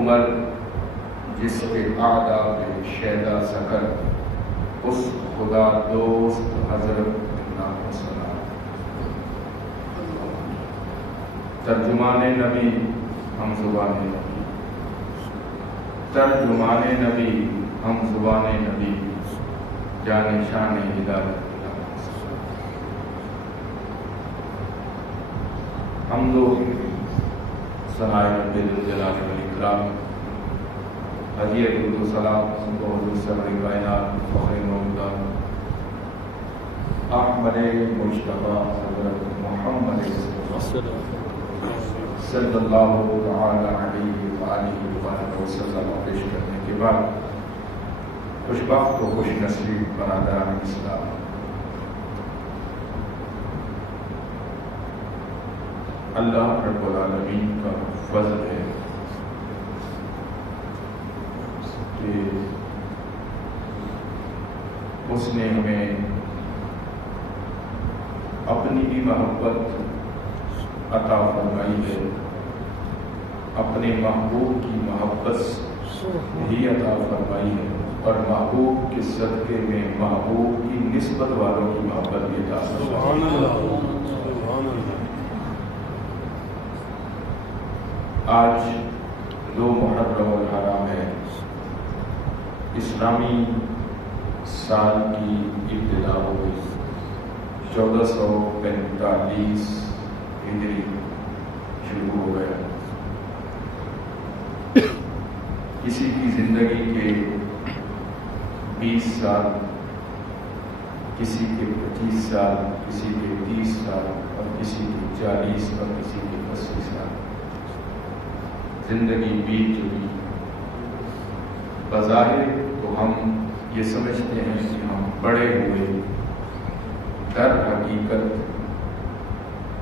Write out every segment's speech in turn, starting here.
عمر جس کے اعداء پہ شیدا سکر، اس خدا دوست حضرت نام سلام۔ ترجمان نبی ہم زبان نبی، ترجمان نبی ہم زبان نبی، جان شان ہدایت ہم لوگ ثناء رب الجلال والاکرام، ہدیۃ درود و سلام حضور سرور کائنات فخر موجودات احمد مجتبی حضرت محمد صلی اللہ تعالی علیہ وآلہ وسلم پیش کرنے کے بعد خوش بخت و خوش نصیب برادران اسلام، اللہ رب العالمین کا فضل ہے کہ اس نے ہمیں اپنی بھی محبت عطا فرمائی ہے، اپنے محبوب کی محبت بھی عطا فرمائی ہے، اور محبوب کے صدقے میں محبوب کی نسبت والوں کی محبت بھی عطا فرمائی ہے۔ آج 2 محرم الحرام ہے، اسلامی سال کی ابتدا ہو گئی، 1445 ہجری شروع ہو گیا۔ کسی کی زندگی کے 20 سال، کسی کے 25 سال، کسی کے 30 سال، اور کسی کے 40 اور کسی کے 80 سال زندگی بیت چکی۔ بظاہر تو ہم یہ سمجھتے ہیں کہ ہم بڑے ہوئے، در حقیقت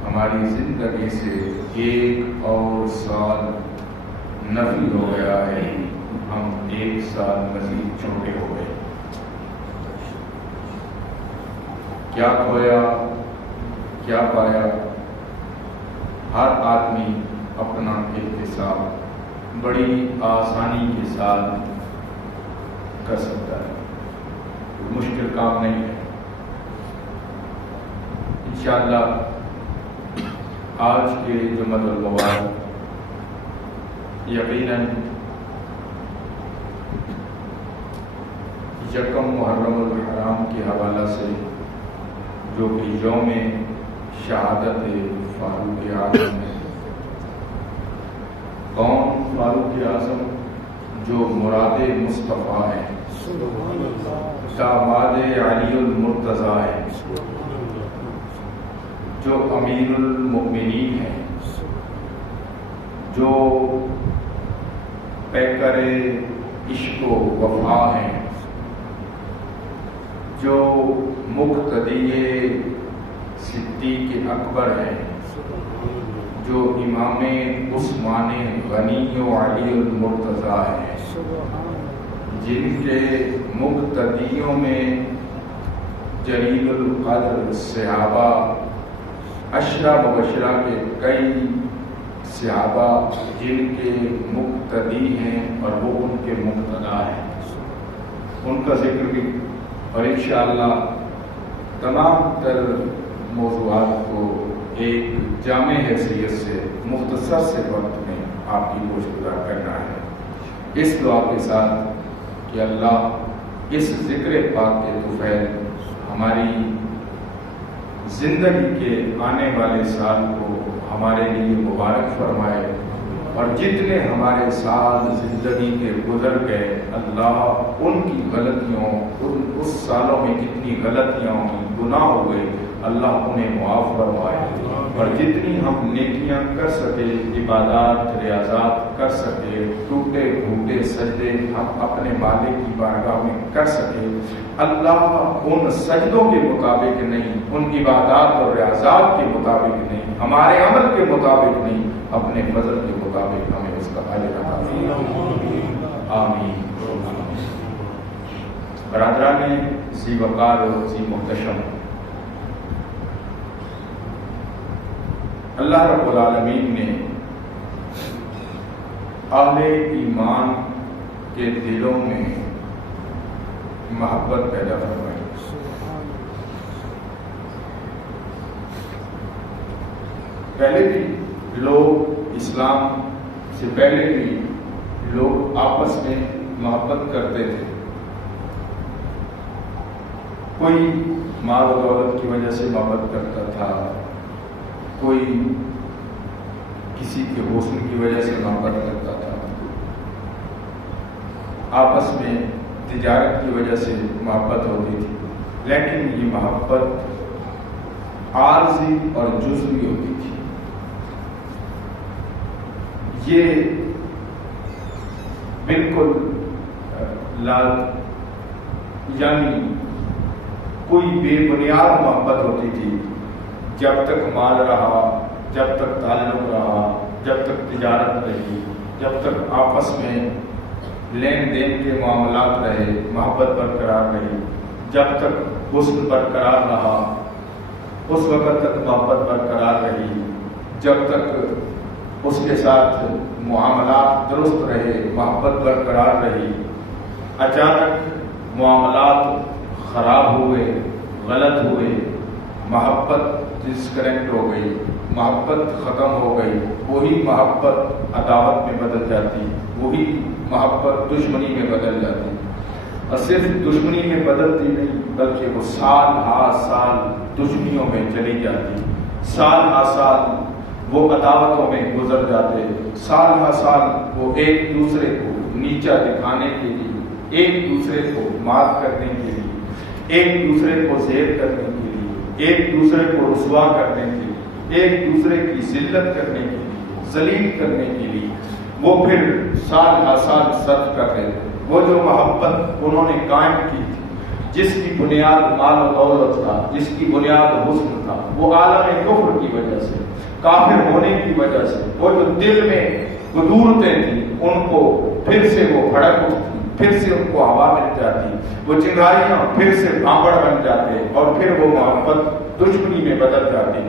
ہماری زندگی سے 1 اور سال نفی ہو گیا ہے، ہم 1 سال مزید چھوٹے ہو گئے۔ کیا کھویا کیا پایا، ہر آدمی اپنا احتساب بڑی آسانی کے ساتھ کر سکتا ہے، مشکل کام نہیں ہے۔ انشاءاللہ آج کے جمعۃ المبارک یقیناً 1 محرم الحرام کے حوالہ سے، جو کہ یوم شہادت فاروق اعظم ہے۔ کون فاروق اعظم؟ جو مراد مصطفیٰ ہے، داماد علی المرتضیٰ ہے، جو امیر المؤمنین ہے، جو پیکر عشق و وفا ہیں، جو مقتدی صدیق اکبر ہیں، جو امام عثمان غنی و علی المرتضیٰ ہیں، جن کے مقتدیوں میں جلیل القدر صحابہ، عشرہ مبشرہ کے کئی صحابہ جن کے مقتدی ہیں اور وہ ان کے مقتدا ہیں، ان کا ذکر بھی، اور انشاءاللہ تمام تر موضوعات کو ایک جامع حیثیت سے مختصر سے وقت میں آپ کی گوشت گزار کرنا ہے، اس دعا کے ساتھ کہ اللہ اس ذکر پاک کے طفیل ہماری زندگی کے آنے والے سال کو ہمارے لیے مبارک فرمائے، اور جتنے ہمارے سال زندگی کے گزر گئے، اللہ ان کی غلطیوں، اس سالوں میں کتنی غلطیاں ہوئی، گناہ ہو گئے، اللہ انہیں معاف فرمائے، اور جتنی ہم نیکیاں کر سکے، عبادات ریاضات کر سکے، ٹوٹے پھوٹے سجدے ہم اپنے مالک کی بارگاہ میں کر سکے، اللہ ان سجدوں کے مطابق نہیں، ان عبادات اور ریاضات کے مطابق نہیں، ہمارے عمل کے مطابق نہیں، اپنے فضل کے مطابق ہمیں اس کا اجر عطا فرمائے، آمین۔ برادران ذی وقار و ذی محتشم، اللہ رب العالمین نے اہل ایمان کے دلوں میں محبت پیدا فرمائی۔ پہلے بھی لوگ، اسلام سے پہلے بھی لوگ آپس میں محبت کرتے تھے۔ کوئی مال و دولت کی وجہ سے محبت کرتا تھا، کوئی کسی کے حسن کی وجہ سے محبت کرتا تھا، آپس میں تجارت کی وجہ سے محبت ہوتی تھی، لیکن یہ محبت عارضی اور جزوی ہوتی تھی۔ یہ بالکل یعنی کوئی بے بنیاد محبت ہوتی تھی۔ جب تک مال رہا، جب تک تعلق رہا، جب تک تجارت رہی، جب تک آپس میں لین دین کے معاملات رہے، محبت برقرار رہی، جب تک حسن برقرار رہا اس وقت تک محبت برقرار رہی، جب تک اس کے ساتھ معاملات درست رہے محبت برقرار رہی۔ اچانک معاملات خراب ہوئے، غلط ہوئے، محبت ڈسکنیکٹ ہو گئی، محبت ختم ہو گئی، وہی محبت عداوت میں بدل جاتی، وہی محبت دشمنی میں بدل جاتی، اور صرف دشمنی میں بدلتی نہیں بلکہ وہ سال ہا سال دشمنیوں میں چلی جاتی، سال ہا سال وہ عداوتوں میں گزر جاتے، سال ہا سال وہ ایک دوسرے کو نیچا دکھانے کے لیے، ایک دوسرے کو مات کرنے کے لیے، ایک دوسرے کو زیر کرنے کے لیے، ایک دوسرے کو رسوا کرنے کے لیے، ایک دوسرے کی ذلت کرنے کے لیے، ذلیل کرنے کے لیے وہ پھر سال ہا سال صرف کرتے تھے۔ وہ جو محبت انہوں نے قائم کی تھی، جس کی بنیاد مال و دولت تھا، جس کی بنیاد حسن تھا، وہ عالم کفر کی وجہ سے، کافر ہونے کی وجہ سے، وہ جو دل میں قدورتیں تھیں ان کو پھر سے وہ بھڑک اٹھتی، پھر سے ان کو ہوا مل جاتی، وہ چنگاریاں پھر سے بھانپڑ بن جاتے اور پھر وہ محبت دشمنی میں بدل جاتی۔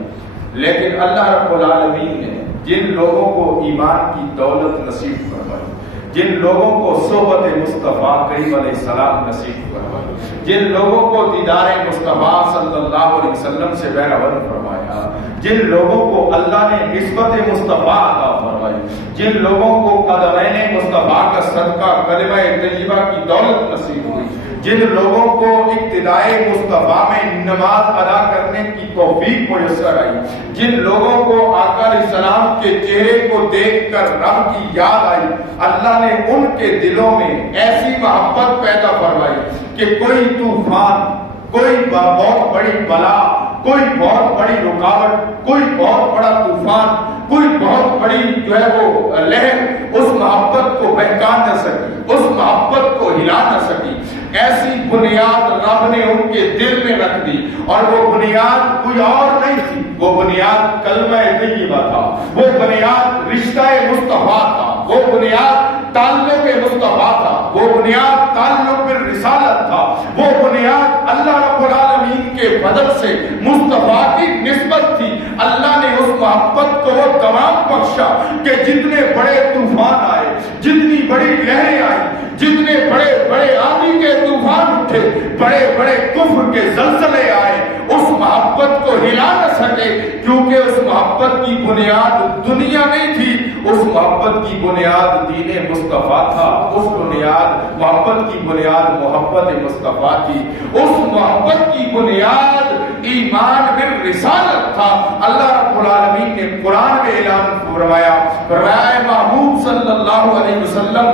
لیکن اللہ رب العالمین نے جن لوگوں کو ایمان کی دولت نصیب فرمائی، جن لوگوں کو صحبت مصطفیٰ کریم علیہ السلام نصیب فرمائی، جن لوگوں کو دیدار مصطفیٰ صلی اللہ علیہ وسلم سے بہرہون فرمایا، جن لوگوں کو اللہ نے نسبت مصطفیٰ عطا فرمائی، جن لوگوں کو قدمین مصطفیٰ کا صدقہ کلمہ طیبہ کی دولت نصیب ہوئی، جن لوگوں کو ابتدائے مصطفیٰ میں نماز ادا کرنے کی توفیق میسر آئی، جن لوگوں کو آقا علیہ السلام کے چہرے کو دیکھ کر رب کی یاد آئی، اللہ نے ان کے دلوں میں ایسی محبت پیدا فرمائی کہ کوئی طوفان، کوئی بہت بڑی بلا، کوئی بہت بڑی رکاوٹ، کوئی بہت بڑا طوفان، کوئی بہت بڑی جو ہے وہ لہر اس محبت کو بہکا نہ سکی، اس محبت کو ہلا نہ سکی۔ ایسی بنیاد رب نے ان کے دل میں رکھ دی، اور وہ بنیاد کوئی اور نہیں تھی، وہ بنیاد کلمہ طیبہ تھا، وہ بنیاد رشتہ مصطفیٰ تھا، وہ بنیاد تعلق مصطفیٰ تھا، وہ بنیاد تعلق بالرسالت تھا، وہ بنیاد اللہ رب العالمین کے فضل سے مصطفیٰ کی نسبت تھی۔ اللہ نے اس محبت کو وہ تمام بخشا کہ جتنے بڑے طوفان آئے، جتنی بڑی لہریں آئی، جتنے بڑے بڑے آندھی کے طوفان اٹھے، بڑے بڑے کفر کے زلزلے آئے، اس محبت کو ہلا نہ سکے، کیونکہ اس محبت کی بنیاد دنیا نہیں تھی، اس محبت کی بنیاد دین مصطفیٰ تھا، اس بنیاد محبت کی بنیاد محبت مصطفیٰ تھی، اس محبت کی بنیاد ایمان بالرسالت تھا۔ اللہ رب العالمین نے قرآن میں اعلان فرمایا، فرمایا محبوب صلی اللہ علیہ وسلم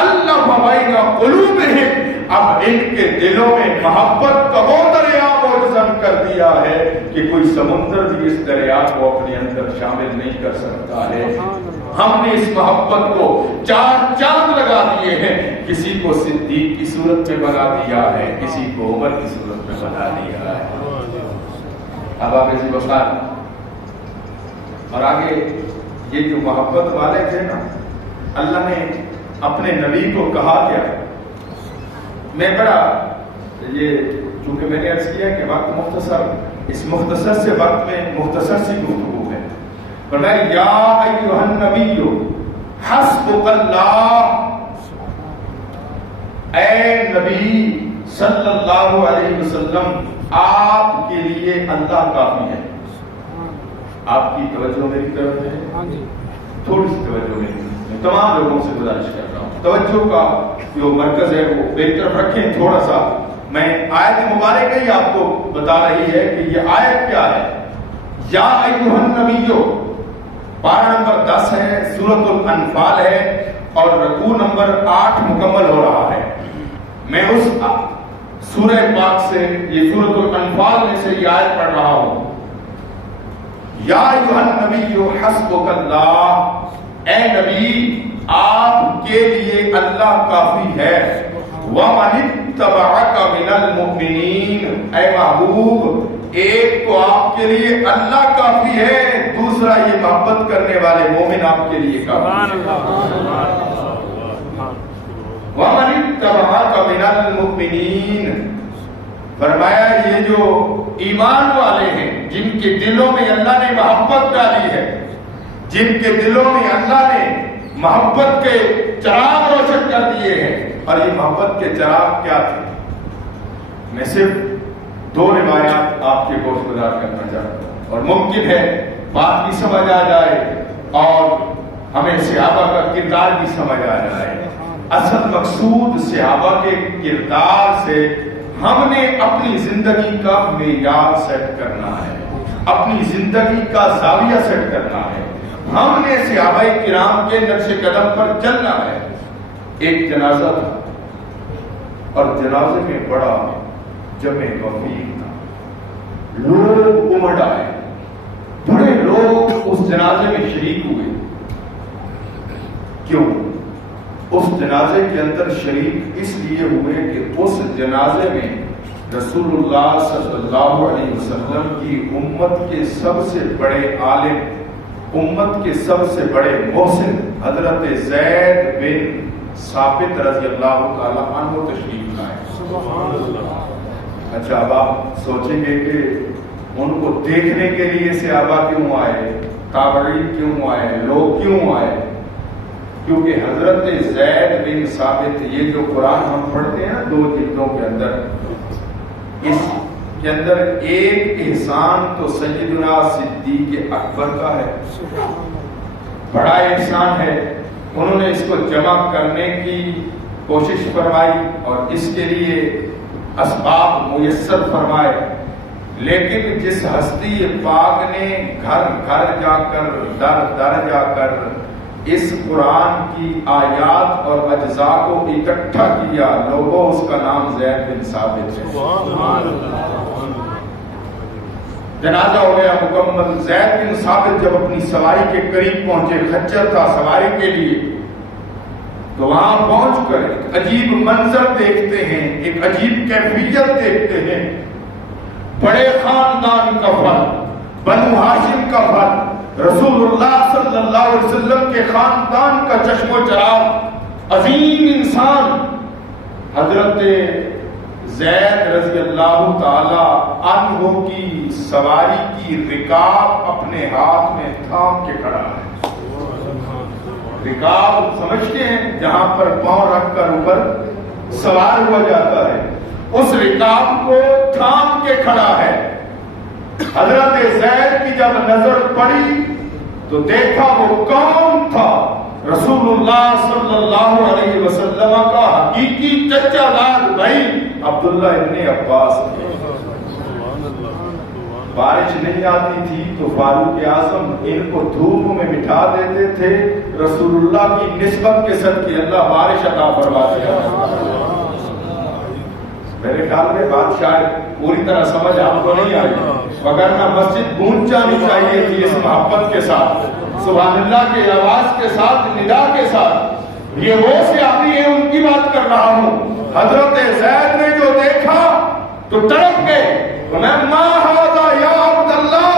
اللہ بین قلوبہم، اب ان کے دلوں میں محبت کا وہ دریا موجزم کر دیا ہے کہ کوئی سمندر بھی اس دریا کو اپنے اندر شامل نہیں کر سکتا ہے۔ ہم نے اس محبت کو چار چاند لگا دیے ہیں، کسی کو صدیق کی صورت میں بنا دیا ہے، کسی کو عمر کی صورت میں بنا دیا ہے۔ اب آپ ایسی بخار اور آگے یہ جو محبت والے تھے نا، اللہ نے اپنے نبی کو کہا کیا ہے؟ میں بڑا یہ چونکہ میں نے عرض کیا کہ وقت مختصر، اس مختصر سے وقت میں مختصر سی گفتگو ہے، فرمایا یا ایھا النبی حسبک اللہ، اے نبی صلی اللہ علیہ وسلم آپ کے لیے اللہ کافی ہے۔ آپ کی توجہ میری طرف ہے، تھوڑی سی توجہ میری، تمام لوگوں سے گزارش کر رہا ہوں توجہ کا جو مرکز ہے وہ میری طرف رکھیں تھوڑا سا۔ میں آیت مبارکہ ہی آپ کو بتا رہی ہے کہ یہ آیت کیا ہے۔ یا ایھا النبی، پارہ نمبر 10 ہے، سورۃ الانفال ہے اور رکوع نمبر 8 مکمل ہو رہا ہے۔ میں اس سورہ پاک سے، یہ سورۃ الانفال میں سے یہ آیت پڑھ رہا ہوں۔ یا ایھا النبی حسبک اللہ، اے نبی آپ کے لیے اللہ کافی ہے۔ وَمَنِ اتَّبَعَكَ مِنَ الْمُؤْمِنِينَ، اے محبوب ایک تو آپ کے لیے اللہ کافی ہے، دوسرا یہ محبت کرنے والے مومن آپ کے لیے کافی ہے۔ وَمَنِ اتَّبَعَكَ مِنَ الْمُؤْمِنِينَ، فرمایا یہ جو ایمان والے ہیں، جن کے دلوں میں اللہ نے محبت ڈالی ہے، جن کے دلوں میں اللہ نے محبت کے چراغ روشن کر دیے ہیں۔ اور یہ محبت کے چراغ کیا تھے؟ میں صرف 2 روایات آپ کے گوش گزار کرنا چاہتا ہوں، اور ممکن ہے بات بھی سمجھ آ جائے اور ہمیں صحابہ کا کردار بھی سمجھ آ جائے۔ اصل مقصود صحابہ کے کردار سے ہم نے اپنی زندگی کا معیار سیٹ کرنا ہے، اپنی زندگی کا زاویہ سیٹ کرنا ہے۔ ہم نے صحابہ کرام کے نقش قدم پر چلنا ہے۔ ایک جنازہ تھا اور جنازے میں بڑا جمع وفیر تھا، لوگ امڑ آئے، بڑے لوگ اس جنازے میں شریک ہوئے۔ کیوں؟ اس جنازے کے اندر شریک اس لیے ہوئے کہ اس جنازے میں رسول اللہ صلی اللہ علیہ وسلم کی امت کے سب سے بڑے عالم، امت کے سب سے بڑے محسن حضرت زید بن ثابت رضی اللہ تعالیٰ عنہ تشریف لائے۔ اچھا، اب آپ سوچیں گے کہ ان کو دیکھنے کے لیے صحابہ کیوں آئے، تابعین کیوں آئے، لوگ کیوں آئے؟ کیونکہ حضرت زید بن ثابت، یہ جو قرآن ہم پڑھتے ہیں نا 2 جلدوں کے اندر، اس کے اندر ایک احسان تو سیدنا صدیق اکبر کا ہے، بڑا احسان ہے۔ انہوں نے اس کو جمع کرنے کی کوشش فرمائی اور اس کے لیے اسباب میسر فرمائے، لیکن جس ہستی پاک نے گھر گھر جا کر، در در جا کر اس قرآن کی آیات اور اجزاء کو اکٹھا کیا، لوگوں اس کا نام زید بن ثابت ہے۔ جنازہ ہو گیا مکمل۔ زید بن ثابت جب اپنی سواری کے قریب پہنچے، خچر تھا سواری کے لیے، تو وہاں پہنچ کر ایک عجیب منظر دیکھتے ہیں، ایک عجیب کیفیت دیکھتے ہیں۔ بڑے خاندان کا فرد، بنو ہاشم کا فرد، رسول اللہ صلی اللہ علیہ وسلم کے خاندان کا چشم و چراغ، عظیم انسان حضرت زید رضی اللہ تعالی عنہ کی سواری کی رکاب اپنے ہاتھ میں تھام کے کھڑا ہے۔ رکاب سمجھتے ہیں جہاں پر پاؤں رکھ کر اوپر سوار ہوا جاتا ہے، اس رکاب کو تھام کے کھڑا ہے۔ حضرت زید کی جب نظر پڑی تو دیکھا وہ کون تھا؟ رسول اللہ صلی اللہ علیہ وسلم کا حقیقی چچا دار بھائی عبداللہ ابن عباس تھے۔ بارش نہیں آتی تھی تو فاروق اعظم ان کو دھوپ میں بٹھا دیتے تھے، رسول اللہ کی نسبت کے صدقے اللہ بارش عطا فرما دیا۔ میرے خیال میں بات شاید پوری طرح سمجھ آپ کو نہیں آئی، وگرنہ مسجد گونج جانی چاہیے تھی اس محبت کے ساتھ، سبحان اللہ کے آواز کے ساتھ، ندا کے ساتھ۔ یہ وہ صحابی ہیں، ان کی بات کر رہا ہوں۔ حضرت زید نے جو دیکھا تو تڑپ گئے، ما ھذا یا عبداللہ،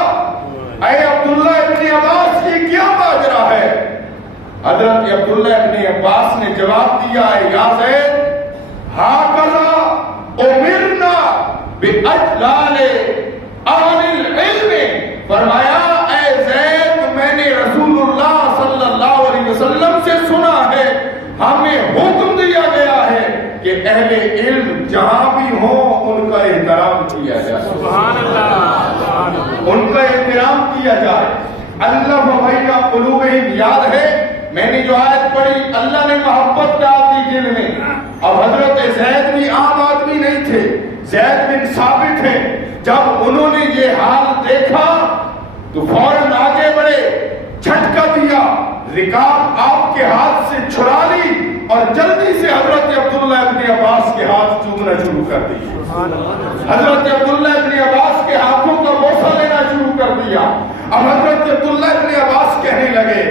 اے عبداللہ ابن عباس کی کیا ماجرا ہے؟ حضرت عبداللہ ابن عباس نے جواب دیا ہے، یا زید ھذا امرنا باجلال اہل العلم، فرمایا اے زید میں نے رسول اللہ صلی اللہ علیہ وسلم سے سنا ہے میں نے جو آیت پڑھی اللہ نے محبت ڈال دی دل میں. اب حضرت زید بھی عام آدمی نہیں تھے, زید بن ثابت ہیں. جب انہوں نے یہ حال دیکھا تو فوراً آگے بڑھے, جھٹکا دیا, رکاب آپ کے ہاتھ سے چھڑا لی اور جلدی سے حضرت عبداللہ ابن عباس کے ہاتھ چومنا شروع کر دی. حضرت عبداللہ ابن عباس کے ہاتھوں کا بوسہ لینا شروع کر دیا. اب حضرت عبداللہ ابن عباس کہنے لگے,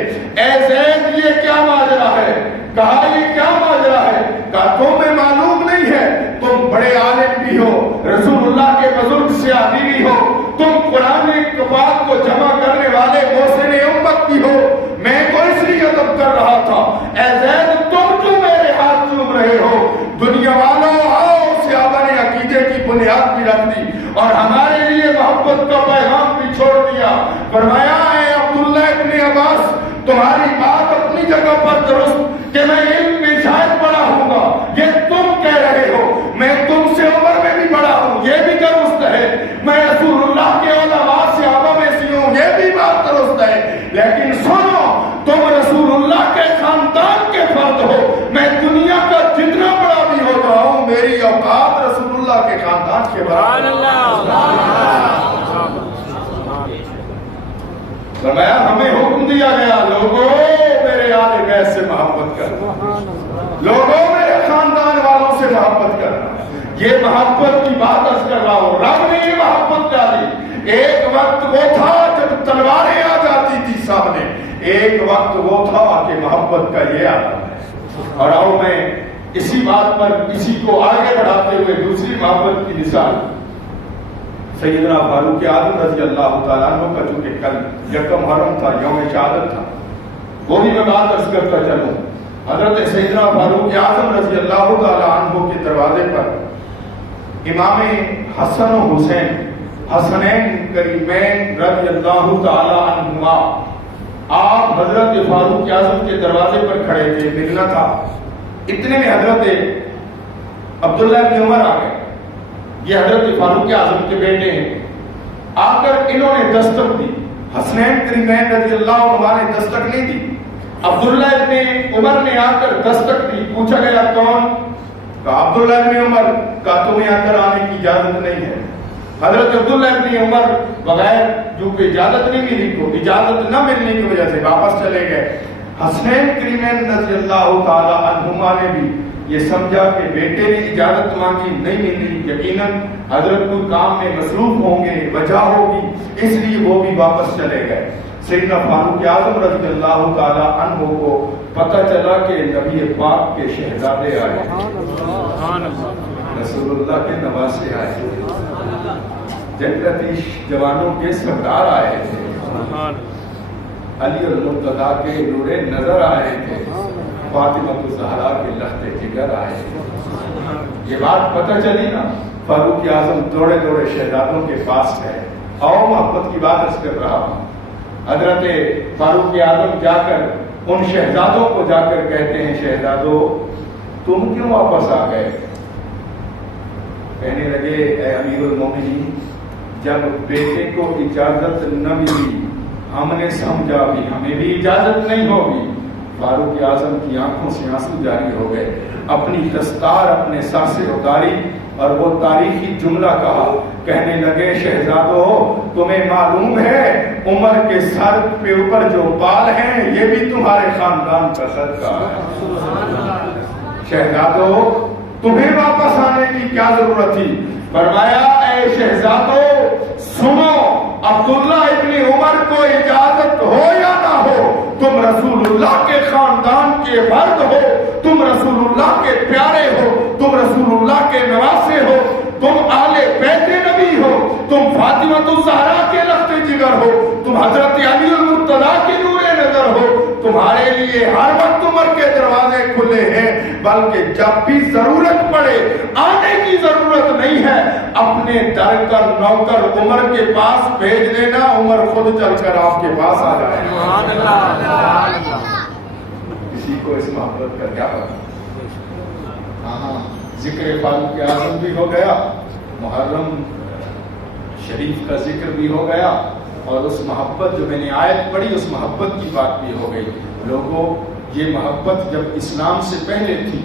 اے زید یہ کیا ماجرا ہے؟ کہا یہ کیا ماجرا ہے؟ کہا تمہیں معلوم نہیں ہے, تم بڑے عالم بھی ہو, رسول اللہ کے بزرگ صحابی بھی ہو, تم قرآن پاک کو جمع کرنے والے محسن امت بھی ہو. میں تو اس لیے ادب کر رہا تھا. اے زید تم کیوں میرے ہاتھ چوم رہے ہو؟ دنیا والوں آؤ, صحابہ نے عقیدے کی بنیاد بھی رکھ دی اور ہمارے لیے محبت کا پیغام بھی چھوڑ دیا. فرمایا اے عبداللہ ابن عباس, تمہاری بات اپنی جگہ پر درست کہ میں علم میں شاید بڑا ہوں گا, یہ تم کہہ رہے ہو. میں تم سے عمر میں بھی بڑا ہوں, یہ بھی درست ہے. میں رسول اللہ کے علماء صحابہ میں سے ہوں, یہ بھی بات درست ہے. لیکن سنو, تم رسول اللہ کے خاندان کے فرد ہو. میں دنیا کا جتنا بڑا بھی ہو جاؤں, میری اوقات رسول اللہ کے خاندان کے برابر. فرمایا ہمیں حکم دیا گیا, لوگوں میرے آل بیت سے محبت کرنا, لوگوں میرے خاندان والوں سے محبت کرنا. یہ محبت کی بات عرض کر رہا ہوں. رب نے یہ محبت ڈالی. ایک وقت وہ تھا جب تلواریں آ جاتی تھی سامنے, ایک وقت وہ تھا کہ محبت کا یہ عالم ہے. اور آؤ میں اسی بات پر اسی کو آگے بڑھاتے ہوئے دوسری محبت کی مثال سیدنا فاروق اعظم رضی اللہ تعالیٰ عنہ کا, چونکہ کل یکم محرم تھا, یوم شہادت تھا, وہ بھی میں بات عرض کرتا چلوں. حضرت سیدنا فاروق اعظم رضی اللہ تعالیٰ عنہ کے دروازے پر امام حسن و حسین, حسنین کریمین رضی اللہ تعالیٰ عنہما, آپ حضرت فاروق اعظم کے دروازے پر کھڑے تھے, ملنا تھا. اتنے میں حضرت عبداللہ بن عمر آ گئے. یہ حضرت فاروق اعظم کے بیٹے ہیں. آ کر انہوں نے دستک دی. حسنین کریمین رضی اللہ عنہ نے دستک نہیں دی, عبداللہ ابن عمر نے آ کر دستک دی. پوچھا گیا کون؟ کہا عبداللہ ابن عمر. کہا تمہیں آ کر آنے کی اجازت نہیں ہے. حضرت عبداللہ ابن عمر بغیر جو کہ اجازت نہیں ملی, کو اجازت نہ ملنے کی وجہ سے واپس چلے گئے. حسنین کریمین رضی اللہ تعالی عنہما نے بھی یہ سمجھا کہ بیٹے نے اجازت مانگی, نہیں ملی, یقیناً حضرت کوئی کام میں مصروف ہوں گے, وجہ ہوگی, اس لیے وہ بھی واپس چلے گئے. سیدنا فاروق اعظم رضی اللہ تعالی عنہ کو پتہ چلا کہ نبی پاک کے شہزادے آئے, رسول اللہ کے نواسے آئے, جنتی جوانوں کے سردار آئے تھے, علی المرتضیٰ کے نور نظر آئے تھے, فاطمہ الزہرا کے لخت جگر آئے تھے. یہ بات پتہ چلی نا, فاروق اعظم دوڑے دوڑے شہزادوں کے پاس گئے. اور محبت کی بات عرض کر رہا ہوں. حضرت فاروق اعظم جا کر ان شہزادوں کو جا کر کہتے ہیں, شہزادوں تم کیوں واپس آ گئے؟ کہنے لگے اے امیر المومنین, جب بیٹے کو اجازت نہ ملی ہم نے سمجھا بھی ہمیں بھی اجازت نہیں ہوگی. فاروق اعظم کی آنکھوں سے آنسو جاری ہو گئے. اپنی دستار اپنے سر سے اتاری اور وہ تاریخی جملہ کہا. کہنے لگے شہزادو تمہیں معلوم ہے عمر کے سر پہ اوپر جو بال ہیں یہ بھی تمہارے خاندان کا صدقہ ہے. شہزادو تمہیں واپس آنے کی کیا ضرورت تھی؟ فرمایا اے شہزادو سنو, عبداللہ ابن عمر کو اجازت ہو یا نہ ہو, تم رسول اللہ کے خاندان کے فرد ہو, تم رسول اللہ کے پیارے ہو, تم رسول اللہ کے نواسے ہو, تم آل بیت نبی ہو, تم فاطمہ الزہرا کے لخت جگر ہو, تم حضرت علی المرتضیٰ کی نور نظر ہو. تمہارے لیے ہر وقت عمر کے دروازے کھلے ہیں, بلکہ جب بھی ضرورت پڑے آنے کی ضرورت نہیں ہے, اپنے در کا نوکر عمر کے پاس بھیج دینا, عمر خود چل کر آپ کے پاس آ جائے. کسی کو اس محبت کا کیا پتا؟ ہاں, ذکر فاروق اعظم بھی ہو گیا, محرم شریف کا ذکر بھی ہو گیا, اور اس محبت جو میں نے آیت پڑھی اس محبت کی بات بھی ہو گئی. لوگوں یہ محبت جب اسلام سے پہلے تھی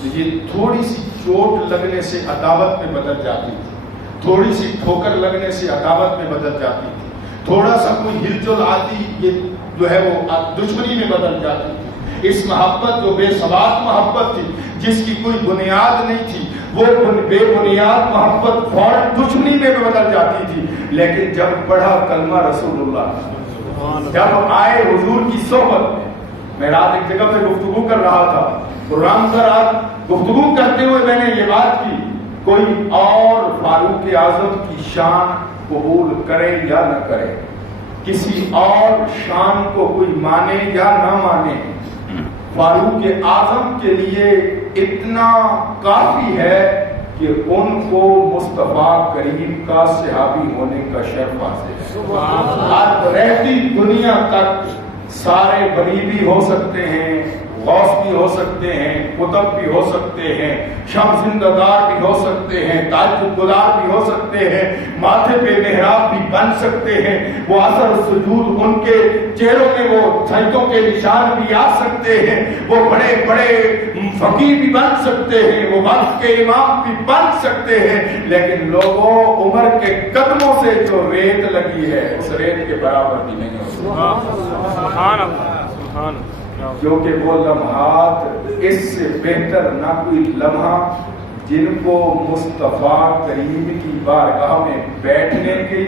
تو یہ تھوڑی سی چوٹ لگنے سے عداوت میں بدل جاتی تھی, تھوڑی سی ٹھوکر لگنے سے عداوت میں بدل جاتی تھی, تھوڑا سا کوئی ہلچل آتی یہ جو ہے وہ دشمنی میں بدل جاتی تھی. اس محبت جو بے ثبات محبت تھی جس کی کوئی بنیاد نہیں تھی وہ بے بنیاد محبت فوراً دشمنی میں بدل جاتی تھی. لیکن جب پڑھا کلمہ رسول اللہ, جب آئے حضور کی صحبت میں رات ایک جگہ پہ گفتگو کر رہا تھا, قرآن کا رات گفتگو کرتے ہوئے میں نے یہ بات کی, کوئی اور فاروق اعظم کی شان قبول کرے یا نہ کرے, کسی اور شان کو کوئی مانے یا نہ مانے, فاروق اعظم کے لیے اتنا کافی ہے کہ ان کو مصطفیٰ کریم کا صحابی ہونے کا شرف حاصل ہے. آج رہتی دنیا تک سارے ولی بھی ہو سکتے ہیں, غوث بھی ہو سکتے ہیں, قطب بھی ہو سکتے ہیں, شمس زندہدار بھی ہو سکتے ہیں, تہجد گزار بھی ہو سکتے ہیں, ماتھے پہ محراب بھی بن سکتے ہیں, وہ اثر سجود ان کے چہروں میں وہ سجدوں کے نشان بھی آ سکتے ہیں, وہ بڑے بڑے فقیر بھی بن سکتے ہیں, وہ وقت کے امام بھی بن سکتے ہیں, لیکن لوگوں عمر کے قدموں سے جو ریت لگی ہے اس ریت کے برابر بھی نہیں ہو سکتی. جو کہ وہ لمحات اس سے بہتر نہ کوئی لمحہ جن کو مصطفیٰ کریم کی بارگاہ میں بیٹھنے کی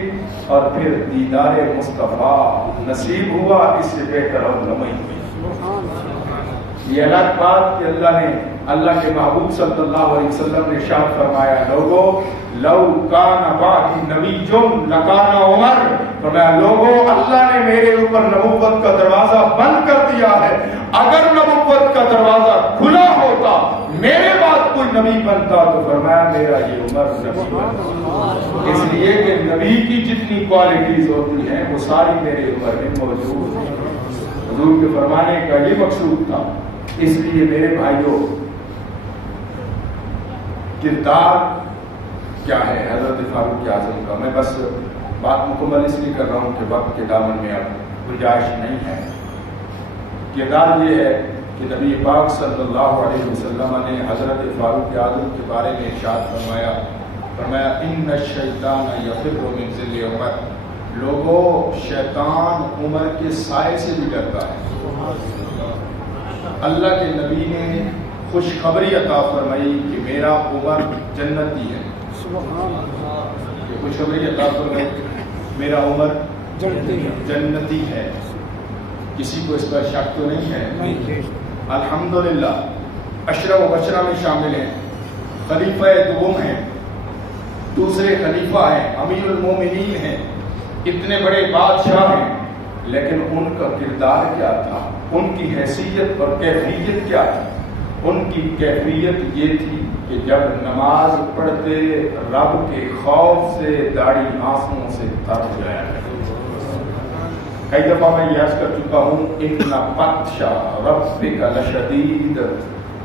اور پھر دیدار مصطفیٰ نصیب ہوا, اس سے بہتر اور لمحہ ہوئی. یہ الگ بات کہ اللہ کے محبوب صلی اللہ علیہ وسلم نے ارشاد فرمایا, لوگوں لو کان بعدی نبی لکان عمر, فرمایا لوگوں اللہ نے میرے اوپر نبوت کا دروازہ بند کر دیا ہے, اگر نبوت کا دروازہ کھلا ہوتا میرے بعد کوئی نبی بنتا تو فرمایا میرا یہ عمر نبی بنتا. اس لیے کہ نبی کی جتنی کوالٹیز ہوتی ہیں وہ ساری میرے عمر میں موجود ہیں. حضور کے فرمانے کا یہ مقصود تھا. اس لیے میرے بھائیوں کردار کیا ہے حضرت فاروق اعظم کا, میں بس بات مکمل اس لیے کر رہا ہوں کہ وقت کے دامن میں اب گنجائش نہیں ہے. کردار یہ ہے کہ نبی پاک صلی اللہ علیہ وسلم نے حضرت فاروق اعظم کے بارے میں ارشاد فرمایا ان الشیطان یفر من ذل عمر, لوگوں شیطان عمر کے سائے سے بھی ڈرتا ہے. اللہ کے نبی نے خوشخبری عطا فرمائی کہ میرا عمر جنتی ہے. خوشخبری عطا فرمائی میرا عمر جنتی ہے, کسی کو اس پر شک تو نہیں ہے. الحمدللہ عشرہ مبشرہ میں شامل ہیں, خلیفہ دوم ہیں, دوسرے خلیفہ ہیں, امیر المومنین ہیں, اتنے بڑے بادشاہ ہیں, لیکن ان کا کردار کیا تھا, ان کی حیثیت اور کیفیت کیا تھی؟ ان کی کیفیت یہ تھی کہ جب نماز پڑھتے رب کے خوف سے داڑھی آنسوؤں سے تر ہو جایا. کئی دفعہ میں یہ عرض کر چکا ہوں اتنا بطش ربک لشدید,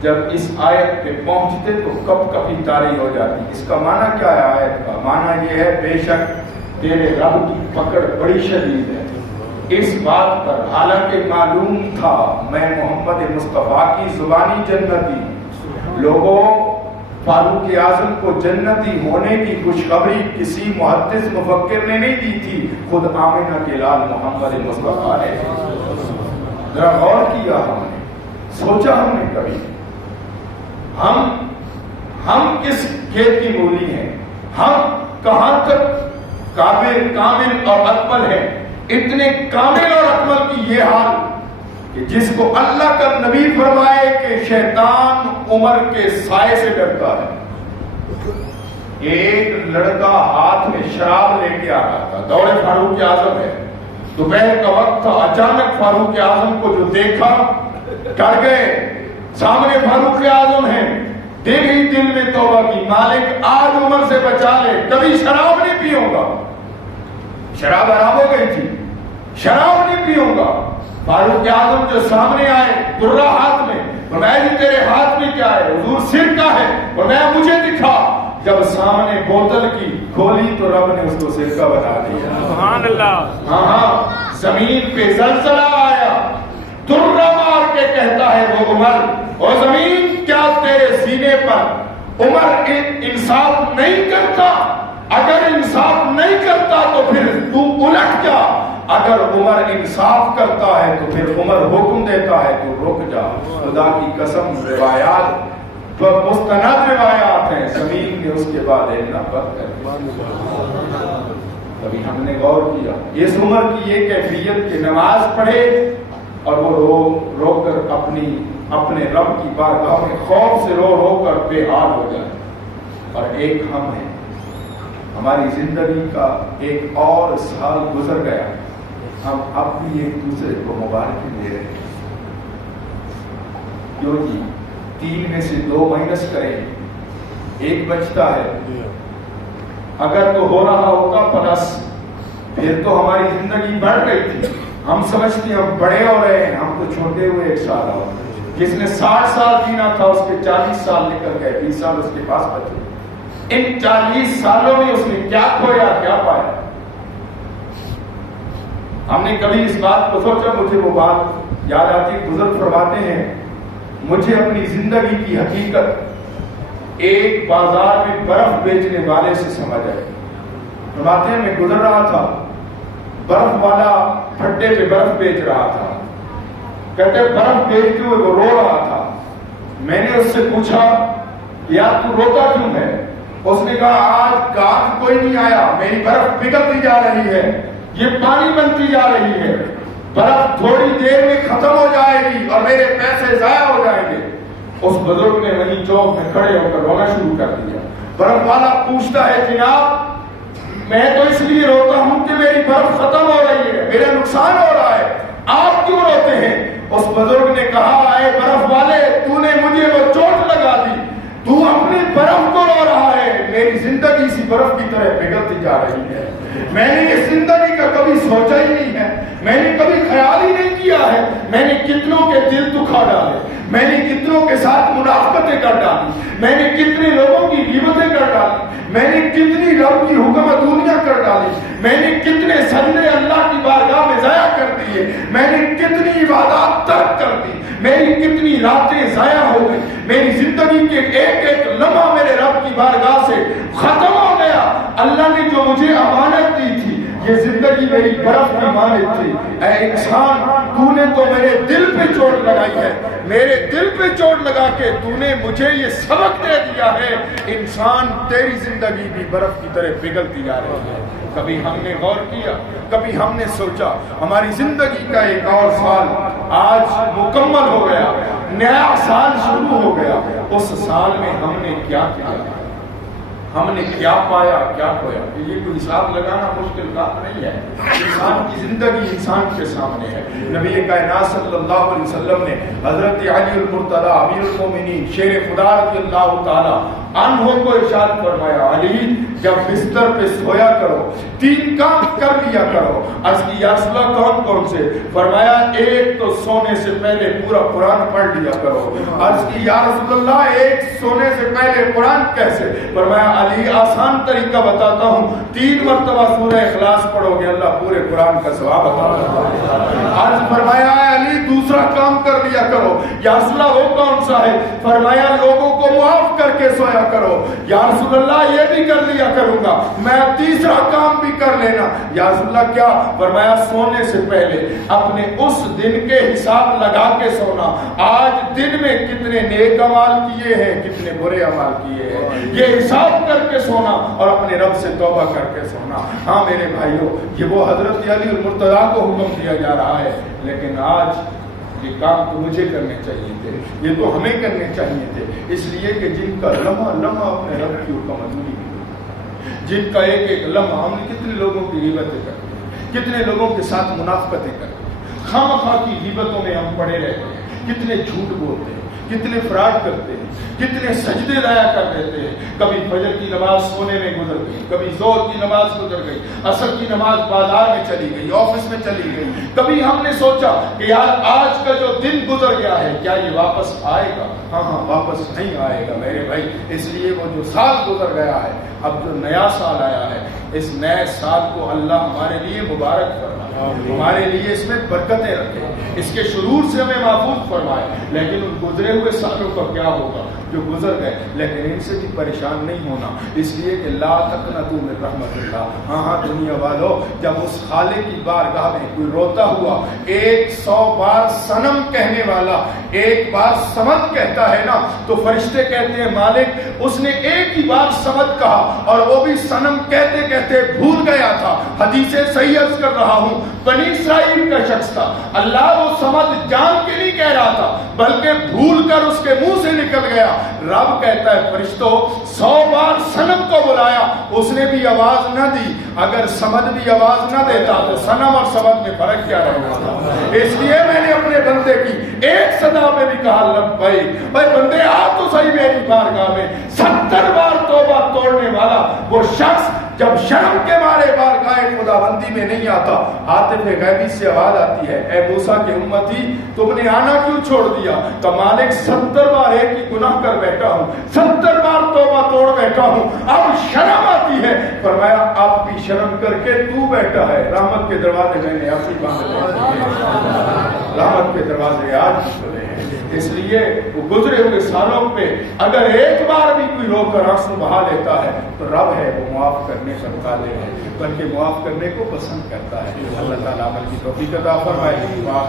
جب اس آیت پہ پہنچتے تو کب کبھی طاری ہو جاتی. اس کا معنی کیا ہے آیت کا؟ معنی یہ ہے بے شک تیرے رب کی پکڑ بڑی شدید ہے. اس بات پر حالانکہ معلوم تھا میں محمد مصطفیٰ کی زبانی جنتی, لوگوں فاروق اعظم کو جنتی ہونے کی خوشخبری کسی محدث مفکر نے نہیں دی تھی, خود آمنہ کے لال محمد مصطفیٰ نے. ذرا غور کیا ہم نے, سوچا ہم نے کبھی ہم کس کھیت کی مولی ہیں, ہم کہاں تک کامل اور اکمل ہیں. اتنے کامل اور اکمل کی یہ حال کہ جس کو اللہ کا نبی فرمائے کہ شیطان عمر کے سائے سے ڈرتا ہے. ایک لڑکا ہاتھ میں شراب لے کے آ رہا تھا, دور فاروق اعظم ہے, دوپہر کا وقت تھا, اچانک فاروق اعظم کو جو دیکھا ڈر گئے. سامنے فاروق اعظم ہیں, دیکھ ہی دل میں توبہ کی, مالک آج عمر سے بچا لے, کبھی شراب نہیں پیوں گا. شراب حرام ہو گئی تھی, شراب نہیں پیوں گا. فاروق اعظم جو سامنے آئے درہ ہاتھ میں, فرمایا جی تیرے ہاتھ میں کیا ہے؟ حضور سر کا ہے. فرمایا مجھے دکھا. جب سامنے بوتل کی کھولی تو رب نے اس کو سرکہ بنا دیا. سبحان اللہ. ہاں زمین پہ زلزلہ آیا, درہ مار کے کہتا ہے وہ عمر, اور زمین کیا تیرے سینے پر عمر انصاف نہیں کرتا؟ اگر انصاف نہیں کرتا تو پھر تو الٹ جا, اگر عمر انصاف کرتا ہے تو پھر عمر حکم دیتا ہے تو رک جا. خدا کی قسم روایات مستند روایات ہیں, زمین نے اس کے بعد اتنا بد کر دیا. کبھی ہم نے غور کیا اس عمر کی یہ کیفیت کہ نماز پڑھے اور وہ رو کر اپنے رب کی بارگاہ میں خوف سے رو کر بے حال ہو جائے. اور ایک ہم ہیں, ہماری زندگی کا ایک اور سال گزر گیا, ہم اب بھی ایک دوسرے کو مبارک دے رہے ہیں. کیوں جی 3 میں سے 2 مائنس کریں, 1 بچتا ہے. اگر تو ہو رہا ہوگا پلس, پھر تو ہماری زندگی بڑھ گئی تھی. ہم سمجھتے ہیں ہم بڑے ہو رہے ہیں, ہم تو چھوٹے ہوئے 1 سال ہو. جس نے 60 سال جینا تھا اس کے 40 سال نکل گئے, 20 سال اس کے پاس بچے. ان 40 سالوں میں اس نے کیا کھویا کیا پایا؟ ہم نے کبھی اس بات کو سوچا؟ مجھے وہ بات یاد آتی, بزرگ فرماتے ہیں مجھے اپنی زندگی کی حقیقت ایک بازار میں برف بیچنے والے سے سمجھ آئی. فرماتے ہیں میں گزر رہا تھا, برف والا پھٹے پہ برف بیچ رہا تھا. کہتے برف بیچتے ہوئے وہ رو رہا تھا. میں نے اس سے پوچھا یار تو روتا کیوں ہے؟ اس نے کہا آج گاہک کوئی نہیں آیا, میری برف پگھلتی جا رہی ہے, یہ پانی بنتی جا رہی ہے, برف تھوڑی دیر میں ختم ہو جائے گی اور میرے پیسے ضائع ہو جائیں گے. اس بزرگ نے وہیں چوک میں کھڑے ہو کر رونا شروع کر دیا. برف والا پوچھتا ہے جناب میں تو اس لیے روتا ہوں کہ میری برف ختم ہو رہی ہے, میرا نقصان ہو رہا ہے, آپ کیوں روتے ہیں؟ اس بزرگ نے کہا اے برف والے, تو نے مجھے وہ چوٹ لگا دی, تو اپنی برف کو رو رہا ہے, میری زندگی اسی برف کی طرح پگھلتی جا رہی ہے. میں نے یہ زندگی کا کبھی سوچا ہی نہیں ہے, میں نے کبھی خیال ہی نہیں کیا ہے. میں نے کتنوں کے دل دکھا ڈالے, میں نے کتنوں کے ساتھ منافقتیں کر ڈالی, میں نے کتنے لوگوں کی غیبتیں کر ڈالی, میں نے کتنی رب کی حکم دنیا کر ڈالی, میں نے کتنے سجدے اللہ کی بارگاہ میں ضائع کر دیے, میں نے کتنی عبادات ترک کر دی, میری کتنی راتیں ضائع ہو گئی, میری زندگی کے ایک ایک لمحہ میرے رب کی بارگاہ سے ختم ہو گیا. اللہ نے جو مجھے امانت دی تھی یہ زندگی میری برف کی مانت تھی. اے انسان تو نے تو میرے دل پہ چوٹ لگائی ہے, میرے دل پہ چوٹ لگا کے تو نے مجھے یہ سبق دے دیا ہے انسان تیری زندگی بھی برف کی طرح پگھلتی جا رہی ہے. کبھی ہم نے غور کیا, کبھی ہم نے سوچا ہماری زندگی کا ایک اور سال آج مکمل ہو گیا, نیا سال شروع ہو گیا. اس سال میں ہم نے کیا کیا, ہم نے کیا پایا کیا کھویا؟ یہ کوئی حساب لگانا مشکل بات نہیں ہے. انسان کی زندگی انسان کے سامنے ہے. نبی کائنات صلی اللہ علیہ وسلم نے حضرت علی المرتضی امیر المومنین شیر خدا رضی اللہ تعالی عنہ کو ارشاد فرمایا, علی جب بستر پہ سویا کرو 3 کام کر لیا کرو. عرض کی یا رسول اللہ کون کون سے؟ فرمایا ایک تو سونے سے پہلے پورا قرآن پڑھ لیا کرو. عرض کی یا رسول اللہ ایک سونے سے پہلے قرآن کیسے؟ فرمایا علی آسان طریقہ بتاتا ہوں, 3 مرتبہ سورہ اخلاص پڑھو گے اللہ پورے قرآن کا ثواب عطا فرمائے گا. عرض فرمایا علی دوسرا کام کر لیا کرو. یا رسول اللہ وہ کون سا ہے؟ فرمایا لوگوں کو معاف کر کے سویا کرو. یا رسول اللہ یہ بھی کر لیا کروں گا. میں تیسرا کام بھی کر لینا. یا رسول اللہ کیا؟ فرمایا سونے سے پہلے اپنے اس دن کے حساب لگا کے سونا, آج دن میں کتنے نیک اعمال کیے ہیں کتنے برے اعمال کیے ہیں, یہ حساب کر کے سونا اور اپنے رب سے توبہ کر کے سونا. ہاں میرے بھائیوں, یہ وہ حضرت علی المرتضیٰ کو حکم دیا جا رہا ہے, لیکن آج یہ کام تو مجھے کرنے چاہیے تھے, یہ تو ہمیں کرنے چاہیے تھے. اس لیے کہ جن کا لمحہ لمحہ اپنے رب کی حکم ادھوری کی, جن کا ایک ایک لمحہ, ہم نے کتنے لوگوں کی غیبتیں کر دی, کتنے لوگوں کے ساتھ منافقتیں کر دی, خواہ مخواہ کی غیبتوں میں ہم پڑے رہتے ہیں, کتنے جھوٹ بولتے ہیں, کتنے فراڈ کرتے ہیں، کتنے سجدے ضائع کر دیتے ہیں. کبھی فجر کی نماز سونے میں گزر گئی، کبھی ظہر کی نماز گزر گئی، عصر کی نماز بازار میں چلی گئی، آفس میں چلی گئی. کبھی ہم نے سوچا کہ یار آج کا جو دن گزر گیا ہے کیا یہ واپس آئے گا؟ ہاں واپس نہیں آئے گا میرے بھائی. اس لیے وہ جو سال گزر گیا ہے، اب جو نیا سال آیا ہے، اس نئے سال کو اللہ ہمارے لیے مبارک فرمائے، ہمارے لیے اس میں برکتیں رکھے، اس کے شرور سے ہمیں محفوظ فرمائے. لیکن ان گزرے ہوئے سالوں کا کیا ہوگا جو گزر گئے؟ لیکن ان سے بھی پریشان نہیں ہونا، اس لیے کہ لا تقنطوا من رحمت اللہ. ہاں دنیا والوں، جب اس خالق کی بارگاہ میں کوئی روتا ہوا 100 بار صنم کہنے والا ایک بار صمد کہتا ہے نا، تو فرشتے کہتے ہیں مالک اس نے ایک ہی بار صمد کہا اور وہ بھی صنم کہتے کہتے بھول گیا تھا. حدیث صحیح عرض کر رہا ہوں، بنی اسرائیل کا شخص تھا. اللہ وہ صمد جان کے نہیں کہہ رہا تھا بلکہ بھول کر اس کے منہ سے نکل گیا. رب کہتا ہے فرشتوں 100 بار صنم کو بلایا، اس نے بھی آواز نہ دی. اگر صمد بھی آواز نہ دیتا تو صنم اور صمد میں فرق کیا رہا تھا؟ اس لیے میں نے اپنے بندے کی ایک صدا میں بھی کہا لبیک، بھائی بندے آ تو صحیح میری بارگاہ میں. 70 بار توبہ توڑنے والا وہ شخص جب شرم کے مارے بارگاہ خداوندی میں نہیں آتا، عاطف غیبی سے آواز آتی ہے اے موسیٰ کے امتی تم نے آنا کیوں چھوڑ دیا؟ تو مالک 70 بار ایک ہی گناہ کر بیٹھا ہوں، 70 بار توبہ توڑ بیٹھا ہوں، اب شرم آتی ہے. فرمایا اب بھی شرم کر کے تو بیٹھا ہے، رحمت کے دروازے میں نے ایسی باندھ لے، رحمت کے دروازے آج کھلے ہیں. اس لیے وہ گزرے ہوئے سالوں پہ اگر ایک بار بھی کوئی رو کر آنسو بہا لیتا ہے تو رب ہے وہ معاف کرنے کا قادر ہے، بلکہ معاف کرنے کو پسند کرتا ہے. اللہ تعالیٰ عمل کی توفیق عطا فرمائے.